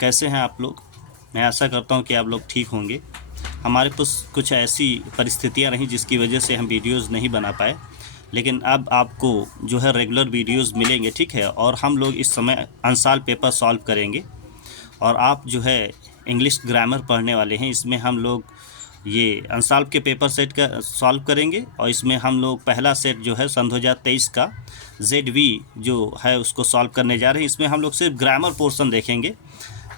कैसे हैं आप लोग। मैं आशा करता हूं कि आप लोग ठीक होंगे। हमारे पास कुछ ऐसी परिस्थितियां रहीं जिसकी वजह से हम वीडियोस नहीं बना पाए, लेकिन अब आपको जो है रेगुलर वीडियोस मिलेंगे, ठीक है। और हम लोग इस समय अनसाल्व पेपर सॉल्व करेंगे और आप जो है इंग्लिश ग्रामर पढ़ने वाले हैं। इसमें हम लोग ये अनसाल्व के पेपर सेट का सॉल्व करेंगे और इसमें हम लोग पहला सेट जो है सन 2023 का ZV जो है उसको सॉल्व करने जा रहे हैं। इसमें हम लोग सिर्फ ग्रामर पोर्शन देखेंगे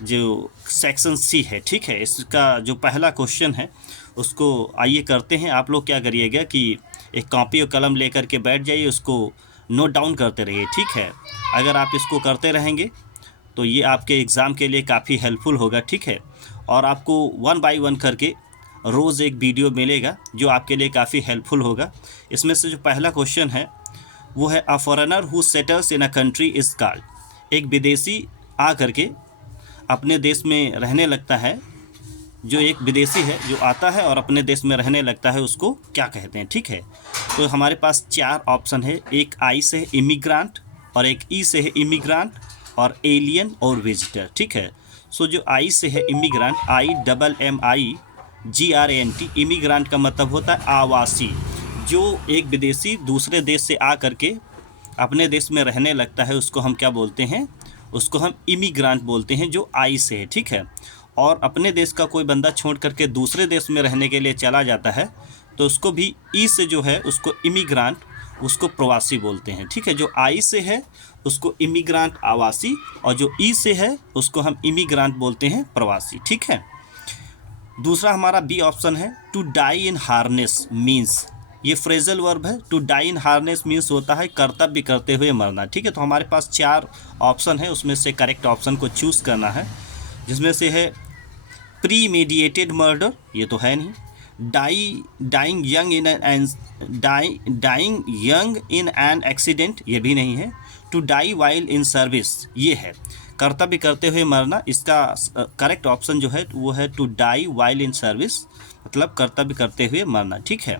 जो सेक्शन C है, ठीक है। इसका जो पहला क्वेश्चन है उसको आइए करते हैं। आप लोग क्या करिएगा कि एक कॉपी और कलम लेकर के बैठ जाइए, उसको नोट डाउन करते रहिए, ठीक है। अगर आप इसको करते रहेंगे तो ये आपके एग्ज़ाम के लिए काफ़ी हेल्पफुल होगा, ठीक है। और आपको 1 बाय 1 करके रोज़ एक वीडियो मिलेगा जो आपके लिए काफ़ी हेल्पफुल होगा। इसमें से जो पहला क्वेश्चन है वो है a foreigner who settles in a country is called. एक विदेशी आ करके अपने देश में रहने लगता है, जो एक विदेशी है जो आता है और अपने देश में रहने लगता है, उसको क्या कहते हैं, ठीक है। तो हमारे पास 4 ऑप्शन है। एक I से है इमिग्रांट, और एक E से है इमिग्रांट, और एलियन और विजिटर, ठीक है। सो जो I से है इमिग्रांट, IMMIGRANT, इमिग्रांट का मतलब होता है आवासी। जो एक विदेशी दूसरे देश से आ करके अपने देश में रहने लगता है उसको हम क्या बोलते हैं, उसको हम इमिग्रांट बोलते हैं, जो I से है, ठीक है। और अपने देश का कोई बंदा छोड़ करके दूसरे देश में रहने के लिए चला जाता है तो उसको भी E से जो है उसको इमिग्रांट, उसको प्रवासी बोलते हैं, ठीक है। जो I से है उसको इमिग्रांट आवासी, और जो E से है उसको हम इमिग्रांट बोलते हैं प्रवासी, ठीक है। दूसरा हमारा B ऑप्शन है to die in harness means. ये फ्रेजल वर्ब है। To die in harness means होता है कर्तव्य करते हुए मरना, ठीक है। तो हमारे पास 4 ऑप्शन है, उसमें से करेक्ट ऑप्शन को चूज़ करना है, जिसमें से है प्रीमेडिएटेड मर्डर, ये तो है नहीं। Dying young in an accident, ये भी नहीं है। To die while in service, ये है कर्तव्य करते हुए मरना। इसका करेक्ट ऑप्शन जो है वो है to die while in service, मतलब कर्तव्य करते हुए मरना, ठीक है।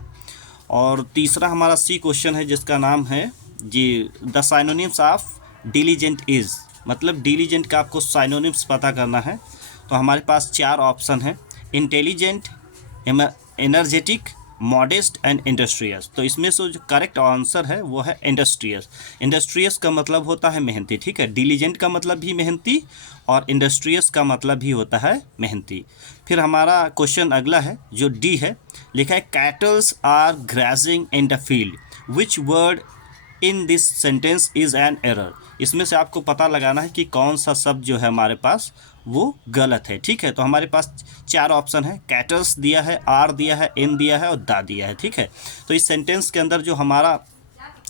और तीसरा हमारा C क्वेश्चन है जिसका नाम है जी the synonyms of diligent is, मतलब डिलीजेंट का आपको साइनोनिम्स पता करना है। तो हमारे पास 4 ऑप्शन है, intelligent, energetic, modest and industrious. तो इसमें से जो करेक्ट आंसर है वो है इंडस्ट्रियस। इंडस्ट्रियस का मतलब होता है मेहनती, ठीक है। डिलीजेंट का मतलब भी मेहनती और इंडस्ट्रियस का मतलब भी होता है मेहनती। फिर हमारा क्वेश्चन अगला है जो D है, लिखा है cattles are grazing in the field, which word in this sentence is an error. इसमें से आपको पता लगाना है कि कौन सा शब्द जो है हमारे पास वो गलत है, ठीक है। तो हमारे पास 4 ऑप्शन है, कैटल्स दिया है, आर दिया है, इन दिया है और दा दिया है, ठीक है। तो इस सेंटेंस के अंदर जो हमारा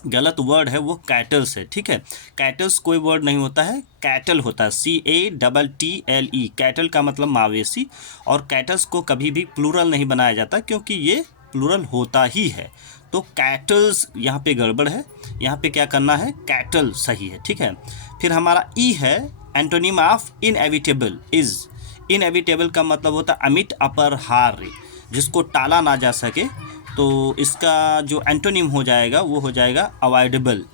गलत वर्ड है वो कैटल्स है, ठीक है। कैटल्स कोई वर्ड नहीं होता है, कैटल होता है, CATTLE। कैटल का मतलब मवेशी, और कैटल्स को कभी भी प्लूरल नहीं बनाया जाता क्योंकि ये प्लूरल होता ही है। तो कैटल्स यहाँ पे गड़बड़ है, यहाँ पे क्या करना है, कैटल सही है, ठीक है। फिर हमारा E है, antonym of inevitable is. Inevitable का मतलब होता है अमिट अपरिहार्य, जिसको टाला ना जा सके। तो इसका जो एंटोनिम हो जाएगा वो हो जाएगा अवॉइडेबल,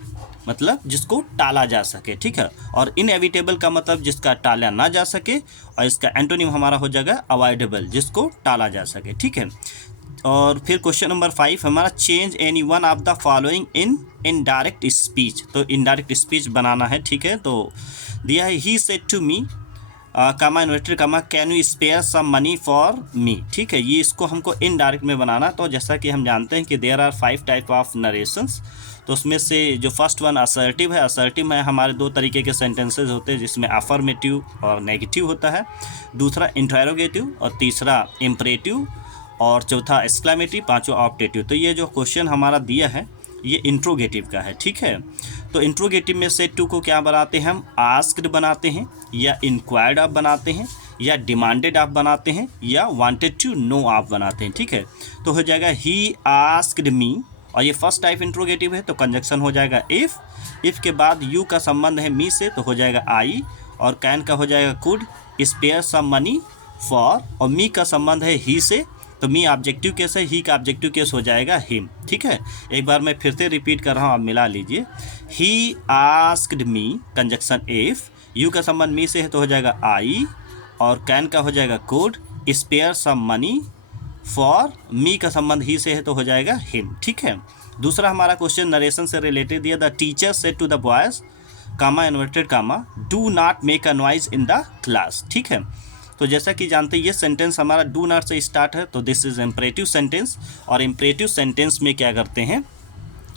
मतलब जिसको टाला जा सके, ठीक है। और इनएविटेबल का मतलब जिसका टाला ना जा सके, और इसका एंटोनिम हमारा हो जाएगा अवॉइडेबल, जिसको टाला जा सके, ठीक है। और फिर क्वेश्चन नंबर 5 हमारा change any one of the following in indirect speech. तो इनडायरेक्ट स्पीच बनाना है, ठीक है। तो दिया है he said to me comma inverted comma can you spare some money for me, ठीक है। ये इसको हमको इनडायरेक्ट में बनाना। तो जैसा कि हम जानते हैं कि there are 5 type of narrations, तो उसमें से जो फर्स्ट वन असर्टिव है। असर्टिव में हमारे 2 तरीके के सेंटेंसेस होते हैं, जिसमें अफर्मेटिव और नेगेटिव होता है। दूसरा इंटरोगेटिव, और तीसरा इम्परेटिव, और चौथा एक्सक्लेमेटिव, पांचवा ऑप्टेटिव। तो ये जो क्वेश्चन हमारा दिया है ये इंट्रोगेटिव का है, ठीक है। तो इंट्रोगेटिव में सेट 2 को क्या बनाते हैं हम, आस्क्ड बनाते हैं, या इंक्वायर्ड आप बनाते हैं, या डिमांडेड आप बनाते हैं, या वांटेड टू नो आप बनाते हैं, ठीक है। तो हो जाएगा ही आस्क्ड मी, और ये फर्स्ट टाइप इंट्रोगेटिव है तो कंजक्शन हो जाएगा इफ़ के बाद यू का संबंध है मी से तो हो जाएगा आई, और कैन का हो जाएगा could, spare some money for, और मी का संबंध है ही से तो मी ऑब्जेक्टिव केस है, ही का ऑब्जेक्टिव केस हो जाएगा हिम, ठीक है। एक बार मैं फिर से रिपीट कर रहा हूँ, आप मिला लीजिए। He asked me conjunction if, you का संबंध मी से है तो हो जाएगा आई, और कैन का हो जाएगा could, spare some money, for me का संबंध ही से है तो हो जाएगा हिम। ठीक है। दूसरा हमारा क्वेश्चन नरेशन से रिलेटेड दिया, the teacher said to the boys comma inverted comma do not make a noise in the class. ठीक है। तो जैसा कि जानते हैं ये सेंटेंस हमारा डू नॉट से स्टार्ट है, तो दिस इज इम्परेटिव सेंटेंस, और इम्परेटिव सेंटेंस में क्या करते हैं,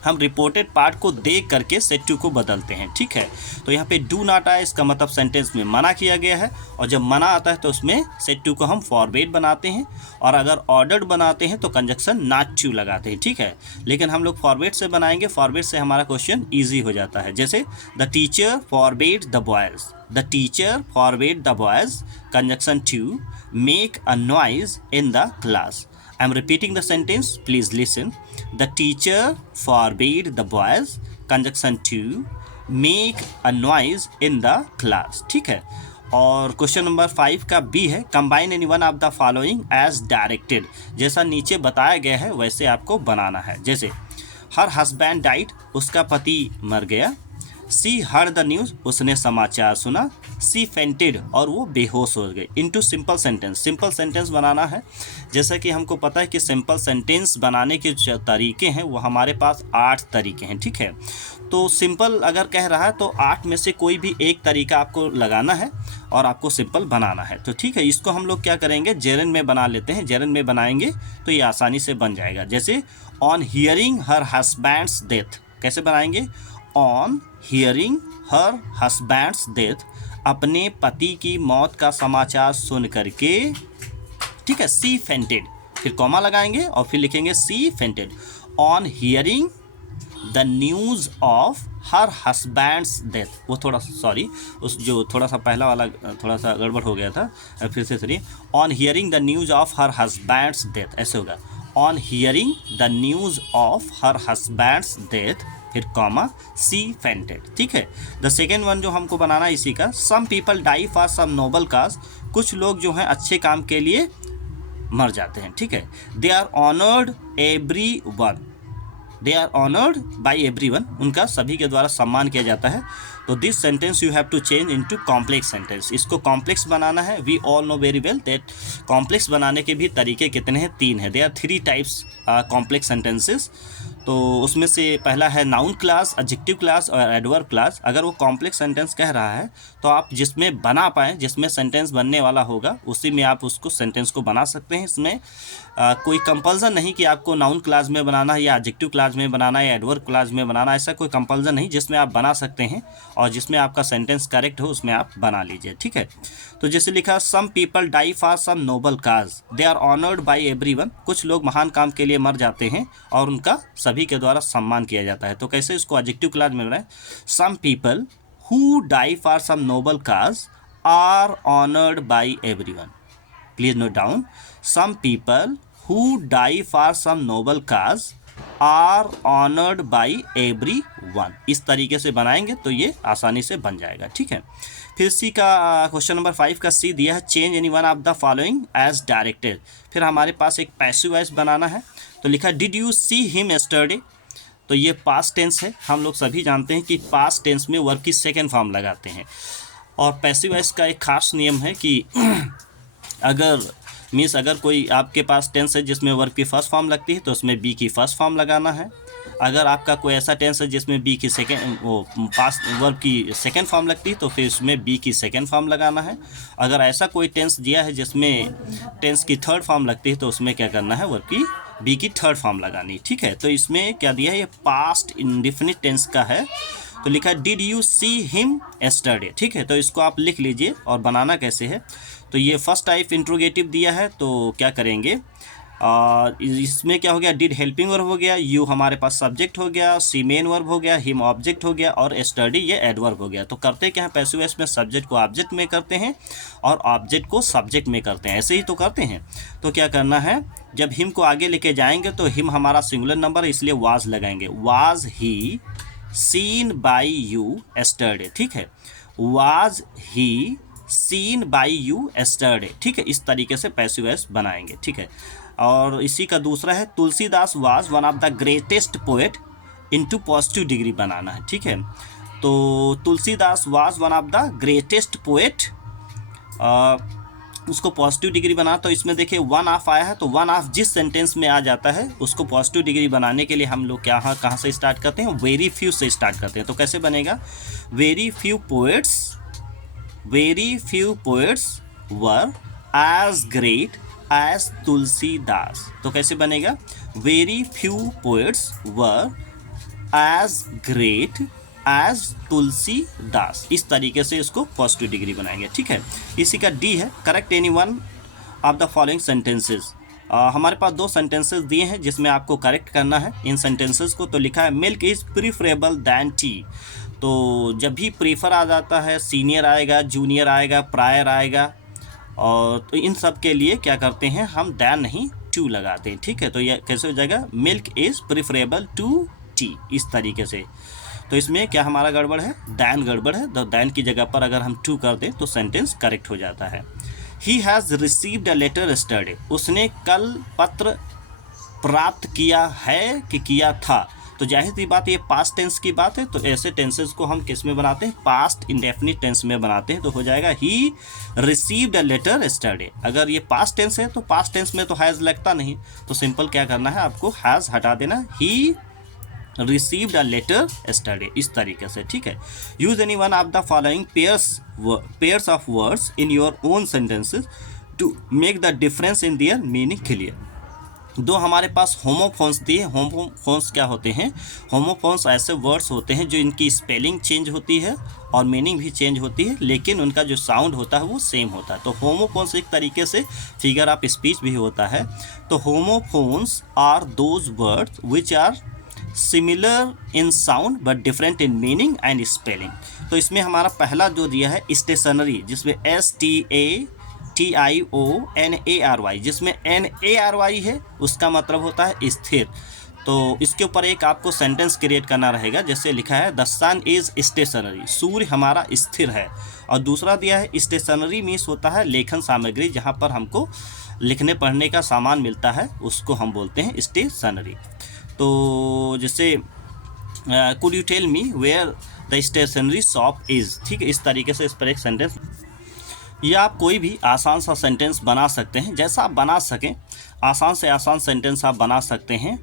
हम रिपोर्टेड पार्ट को देख करके सेट टू को बदलते हैं। ठीक है। तो यहाँ पे डू नॉट आया, इसका मतलब सेंटेंस में मना किया गया है, और जब मना आता है तो उसमें सेट टू को हम फॉरबेड बनाते हैं, और अगर ऑर्डर्ड बनाते हैं तो कंजक्शन नॉट टू लगाते हैं। ठीक है। लेकिन हम लोग फॉरबेड से बनाएंगे, फॉरबेड से हमारा क्वेश्चन ईजी हो जाता है। जैसे the teacher forbade the boys, the teacher forbade the boys, conjunction to, make a noise in the class. I am repeating the sentence, please listen. The teacher forbade the boys, conjunction to, make a noise in the class. ठीक है। और question number 5 का B है, combine any one of the following as directed. जैसा नीचे बताया गया है वैसे आपको बनाना है। जैसे हर हस्बैंड डाइड, उसका पति मर गया, सी हर्ड द न्यूज़, उसने समाचार सुना, सी फेंटेड, और वो बेहोश हो गए। Into simple sentence, simple sentence बनाना है। जैसा कि हमको पता है कि सिंपल सेंटेंस बनाने के जो तरीके हैं वो हमारे पास 8 तरीके हैं। ठीक है। तो सिंपल अगर कह रहा है तो 8 में से कोई भी एक तरीका आपको लगाना है और आपको सिंपल बनाना है। तो ठीक है, इसको हम लोग क्या करेंगे, जेरन में बना लेते हैं। जेरन में बनाएंगे तो ये आसानी से बन जाएगा। जैसे on hearing her husband's death, कैसे बनाएंगे, on hearing her husband's death, अपने पति की मौत का समाचार सुन करके, ठीक है, सी फेंटेड, फिर कॉमा लगाएंगे और फिर लिखेंगे she fainted, on hearing the news of her husband's death. वो थोड़ा सॉरी, उस जो थोड़ा सा पहला वाला थोड़ा सा गड़बड़ हो गया था, फिर से सुनिए, on hearing the news of her husband's death, ऐसे होगा, on hearing the news of her husband's death, फिर कॉमा सी फेंटेड। ठीक है। द सेकेंड वन जो हमको बनाना है इसी का, some people die for some noble cause, कुछ लोग जो हैं अच्छे काम के लिए मर जाते हैं। ठीक है। They are honoured every one, they are honoured by every one, उनका सभी के द्वारा सम्मान किया जाता है। तो this sentence you have to change into complex sentence, इसको कॉम्प्लेक्स बनाना है। We all know very well that complex बनाने के भी तरीके कितने हैं, 3 हैं। They are 3 types complex sentences. तो उसमें से पहला है नाउन क्लास, एडजेक्टिव क्लास और एडवर्ब क्लास। अगर वो कॉम्प्लेक्स सेंटेंस कह रहा है तो आप जिसमें बना पाएँ, जिसमें सेंटेंस बनने वाला होगा उसी में आप उसको सेंटेंस को बना सकते हैं। इसमें कोई कंपल्सन नहीं कि आपको नाउन क्लास में बनाना है या एडजेक्टिव क्लास में बनाना है या एडवर्ब क्लास में बनाना है, ऐसा कोई कंपल्सन नहीं, जिसमें आप बना सकते हैं और जिसमें आपका सेंटेंस करेक्ट हो उसमें आप बना लीजिए। ठीक है। तो जैसे लिखा, some people die for some noble cause, they are honoured by everyone, कुछ लोग महान काम के लिए मर जाते हैं और उनका सभी के द्वारा सम्मान किया जाता है। तो कैसे इसको एडजेक्टिव क्लास में बनाए, some people who die for some noble cause are honoured by everyone. Please note down, some people who die for some noble cause are honored by everyone। इस तरीके से बनाएंगे तो ये आसानी से बन जाएगा। ठीक है। फिर सी का क्वेश्चन नंबर 5 का सी दिया है, change any one of the following as directed. फिर हमारे पास एक पैसिव वॉइस बनाना है। तो लिखा, did you see him yesterday, तो ये पास्ट टेंस है। हम लोग सभी जानते हैं कि पास्ट टेंस में वर्ब की सेकेंड फॉर्म लगाते हैं, और पैसिव वॉइस का एक खास नियम है कि अगर कोई आपके पास टेंस है जिसमें वर्ब की फर्स्ट फॉर्म लगती है तो उसमें बी की फर्स्ट फॉर्म लगाना है। अगर आपका कोई ऐसा टेंस है जिसमें बी की पास्ट वर्ब की सेकेंड फॉर्म लगती है तो फिर उसमें बी की सेकेंड फॉर्म लगाना है। अगर ऐसा कोई टेंस दिया है जिसमें टेंस की थर्ड फॉर्म लगती है तो उसमें क्या करना है, वर्ब की बी की थर्ड फॉर्म लगानी। ठीक है। तो इसमें क्या दिया है, ये पास्ट इंडेफिनिट टेंस का है। तो लिखा, did you see him yesterday. ठीक है। तो इसको आप लिख लीजिए और बनाना कैसे है। तो ये फर्स्ट टाइप इंट्रोगेटिव दिया है, तो क्या करेंगे, इसमें क्या हो गया, डिड हेल्पिंग वर्ब हो गया, यू हमारे पास सब्जेक्ट हो गया, सी मेन वर्ब हो गया, हिम ऑब्जेक्ट हो गया और स्टडी ये एडवर्ब हो गया। तो करते क्या है, पैसिव वॉइस में सब्जेक्ट को ऑब्जेक्ट में करते हैं और ऑब्जेक्ट को सब्जेक्ट में करते हैं, ऐसे ही तो करते हैं। तो क्या करना है, जब हिम को आगे लेके जाएंगे तो हिम हमारा सिंगुलर नंबर है इसलिए वाज लगाएंगे, was he scene by you yesterday. ठीक है। Was he scene by you yesterday. ठीक है। इस तरीके से पैसिव वॉइस बनाएंगे। ठीक है। और इसी का दूसरा है, Tulsidas was one of the greatest poet into positive degree बनाना है। ठीक है। तो Tulsidas was one of the greatest poet, उसको पॉजिटिव डिग्री बना। तो इसमें देखिए वन ऑफ आया है, तो वन ऑफ जिस सेंटेंस में आ जाता है उसको पॉजिटिव डिग्री बनाने के लिए हम लोग क्या कहाँ से स्टार्ट करते हैं, वेरी फ्यू से स्टार्ट करते हैं। तो कैसे बनेगा, very few poets were as great as Tulsidas. तो कैसे बनेगा, very few poets were as great as Tulsidas. इस तरीके से इसको पॉजिटिव डिग्री बनाएंगे, ठीक है। इसी का डी है, correct any one of the following sentences. हमारे पास 2 सेंटेंसेस दिए हैं जिसमें आपको करेक्ट करना है इन सेंटेंसेस को। तो लिखा है milk is preferable than tea. तो जब भी प्रीफर आ जाता है, सीनियर आएगा, जूनियर आएगा, प्रायर आएगा, और तो इन सब के लिए क्या करते हैं हम, दैन नहीं टू लगाते हैं, ठीक है। तो यह कैसे हो जाएगा, milk is preferable to tea, इस तरीके से। तो इसमें क्या हमारा गड़बड़ है, दैन गड़बड़ है। तो दैन की जगह पर अगर हम टू कर दें तो सेंटेंस करेक्ट हो जाता है। He has received a letter yesterday, उसने कल पत्र प्राप्त किया है कि किया था। तो जाहिर सी बात ये पास्ट टेंस की बात है, तो ऐसे टेंसेस को हम किस में बनाते हैं, पास्ट इंडेफिनिट टेंस में बनाते हैं। तो हो जाएगा he received a letter yesterday. अगर ये पास्ट टेंस है तो पास्ट टेंस में तो हैज़ लगता नहीं, तो सिंपल क्या करना है आपको, हैज़ हटा देना, ही received a letter yesterday, इस तरीके से, ठीक है। use any one of the following pairs of words in your own sentences to make the difference in their meaning clear। 2 हमारे पास होमोफोन्स दिए। होमोफोन्स क्या होते हैं, होमोफोन्स ऐसे वर्ड्स होते हैं जो इनकी स्पेलिंग चेंज होती है और मीनिंग भी चेंज होती है, लेकिन उनका जो साउंड होता है वो सेम होता है। तो होमोफोन्स एक तरीके से फिगर ऑफ स्पीच भी होता है। तो homophones are those words which are similar in sound but different in meaning and spelling. तो इसमें हमारा पहला जो दिया है स्टेशनरी, जिसमें STATIONARY, जिसमें NARY है, उसका मतलब होता है स्थिर। तो इसके ऊपर एक आपको सेंटेंस क्रिएट करना रहेगा, जैसे लिखा है द सन इज स्टेशनरी, सूर्य हमारा स्थिर है। और दूसरा दिया है स्टेशनरी मीन्स होता है लेखन सामग्री, जहाँ पर हमको लिखने पढ़ने का सामान मिलता है उसको हम बोलते हैं स्टेशनरी। तो जैसे could you tell me where the stationery shop is, ठीक है। इस तरीके से इस पर एक सेंटेंस, या आप कोई भी आसान सा सेंटेंस बना सकते हैं, जैसा आप बना सकें। आसान से आसान सेंटेंस आप बना सकते हैं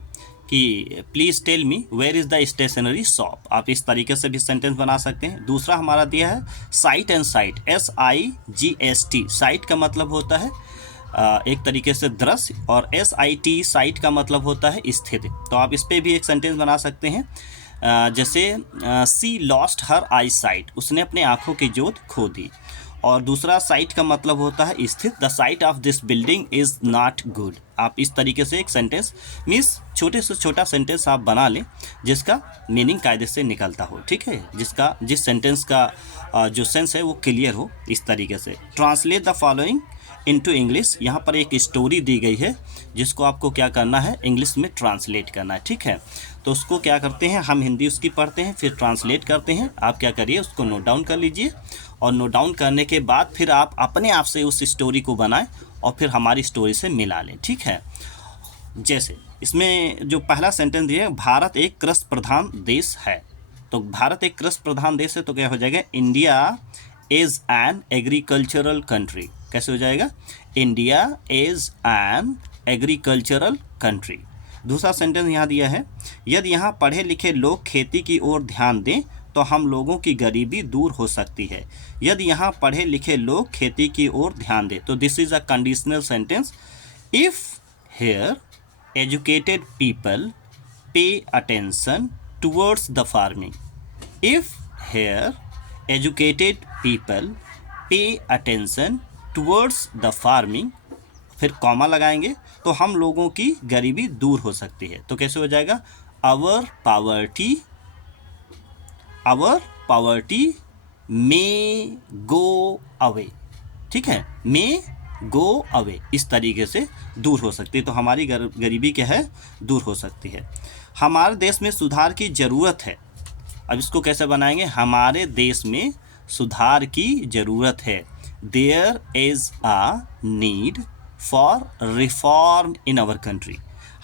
कि please tell me where is the stationery shop, आप इस तरीके से भी सेंटेंस बना सकते हैं। दूसरा हमारा दिया है site and site, SIGST। Site का मतलब होता है एक तरीके से दृश्य, और SIT साइट का मतलब होता है स्थिति। तो आप इस पर भी एक सेंटेंस बना सकते हैं, जैसे सी लॉस्ट हर आई साइट, उसने अपने आँखों की ज्योत खो दी। और दूसरा साइट का मतलब होता है स्थित, the site of this building is not good. आप इस तरीके से एक सेंटेंस मीन्स छोटे से छोटा सेंटेंस आप बना लें जिसका मीनिंग कायदे से निकलता हो, ठीक है, जिस सेंटेंस का जो सेंस है वो क्लियर हो। इस तरीके से translate the following into English. यहाँ पर एक स्टोरी दी गई है जिसको आपको क्या करना है, इंग्लिश में ट्रांसलेट करना है, ठीक है। तो उसको क्या करते हैं, हम हिंदी उसकी पढ़ते हैं फिर ट्रांसलेट करते हैं। आप क्या करिए, उसको नोट डाउन कर लीजिए, और नोट डाउन करने के बाद फिर आप अपने आप से उस स्टोरी को बनाएं और फिर हमारी स्टोरी से मिला लें, ठीक है। जैसे इसमें जो पहला सेंटेंस दिया है, भारत एक कृषि प्रधान देश है। तो भारत एक कृषि प्रधान देश है, तो क्या हो जाएगा, India is an agricultural country. कैसे हो जाएगा, India is an agricultural country. दूसरा सेंटेंस यहाँ दिया है, यदि यहाँ पढ़े लिखे लोग खेती की ओर ध्यान दें तो हम लोगों की गरीबी दूर हो सकती है। यदि यहाँ पढ़े लिखे लोग खेती की ओर ध्यान दें, तो this is a conditional sentence. If here educated people pay attention towards the farming, if here educated people pay attention towards the farming, फिर कॉमा लगाएंगे, तो हम लोगों की गरीबी दूर हो सकती है। तो कैसे हो जाएगा, our poverty may go away, ठीक है, मे गो अवे, इस तरीके से दूर हो सकती है। तो हमारी गरीबी क्या है, दूर हो सकती है। हमारे देश में सुधार की ज़रूरत है। अब इसको कैसे बनाएंगे, हमारे देश में सुधार की ज़रूरत है। There is a need for reform in our country.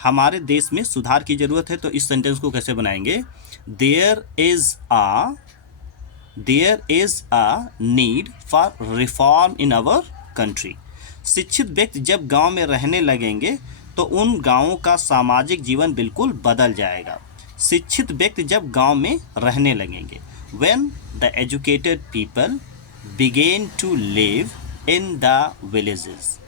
हमारे देश में सुधार की ज़रूरत है। तो इस सेंटेंस को कैसे बनाएंगे, there is a there is a need for reform in our country. शिक्षित व्यक्ति जब गांव में रहने लगेंगे तो उन गांवों का सामाजिक जीवन बिल्कुल बदल जाएगा। शिक्षित व्यक्ति जब गांव में रहने लगेंगे, when the educated people begin to live in the villages.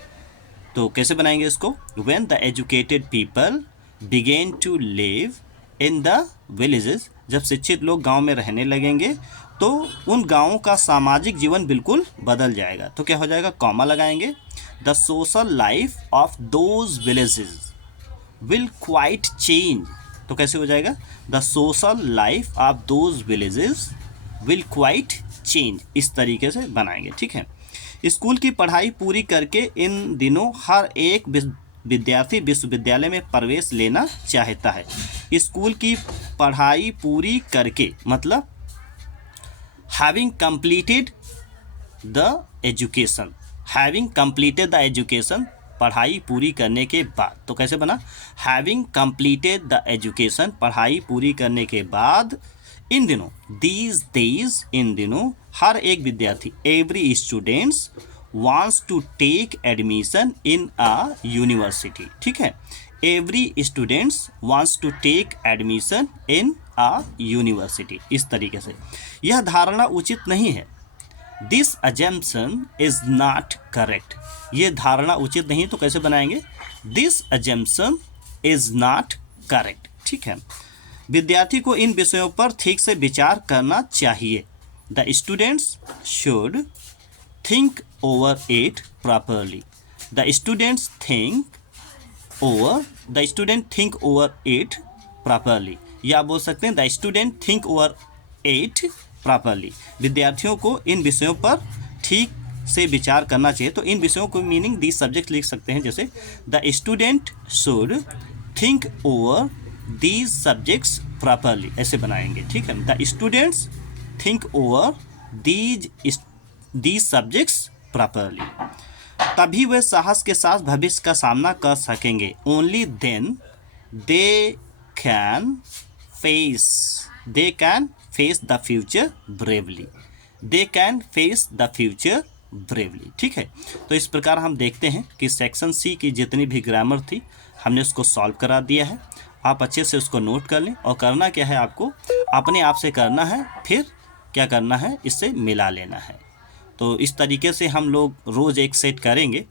तो कैसे बनाएंगे इसको? When the educated people begin to live in the villages, जब शिक्षित लोग गांव में रहने लगेंगे तो उन गांवों का सामाजिक जीवन बिल्कुल बदल जाएगा। तो क्या हो जाएगा? कॉमा लगाएंगे। The social life of those villages will quite change. तो कैसे हो जाएगा? The social life of those villages will quite change. इस तरीके से बनाएंगे, ठीक है। स्कूल की पढ़ाई पूरी करके इन दिनों हर एक विद्यार्थी विश्वविद्यालय में प्रवेश लेना चाहता है। स्कूल की पढ़ाई पूरी करके मतलब having completed the education, having completed the education, पढ़ाई पूरी करने के बाद। तो कैसे बना? हैविंग कंप्लीटेड द एजुकेशन, पढ़ाई पूरी करने के बाद, इन दिनों, दीज डेज, इन दिनों, हर एक विद्यार्थी, every students wants to take admission in a university, ठीक है। every students wants to take admission in a university, इस तरीके से। यह धारणा उचित नहीं है। this assumption is not correct, ये धारणा उचित नहीं। तो कैसे बनाएंगे? this assumption is not correct, ठीक है। विद्यार्थी को इन विषयों पर ठीक से विचार करना चाहिए। the students should think over it properly. The students think over it properly. या बोल सकते हैं the student think over it properly. विद्यार्थियों को इन विषयों पर ठीक से विचार करना चाहिए। तो इन विषयों को मीनिंग these subjects लिख सकते हैं, जैसे the student should think over these subjects properly, ऐसे बनाएंगे, ठीक है। the students think over these subjects properly. तभी वे साहस के साथ भविष्य का सामना कर सकेंगे। Only then they can face the future bravely. They can face the future bravely, ठीक है। तो इस प्रकार हम देखते हैं कि सेक्शन सी की जितनी भी ग्रामर थी हमने उसको सॉल्व करा दिया है। आप अच्छे से उसको नोट कर लें और करना क्या है, आपको अपने आप से करना है, फिर क्या करना है, इससे मिला लेना है। तो इस तरीके से हम लोग रोज़ एक सेट करेंगे।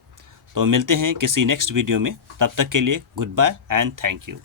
तो मिलते हैं किसी नेक्स्ट वीडियो में, तब तक के लिए goodbye and thank you.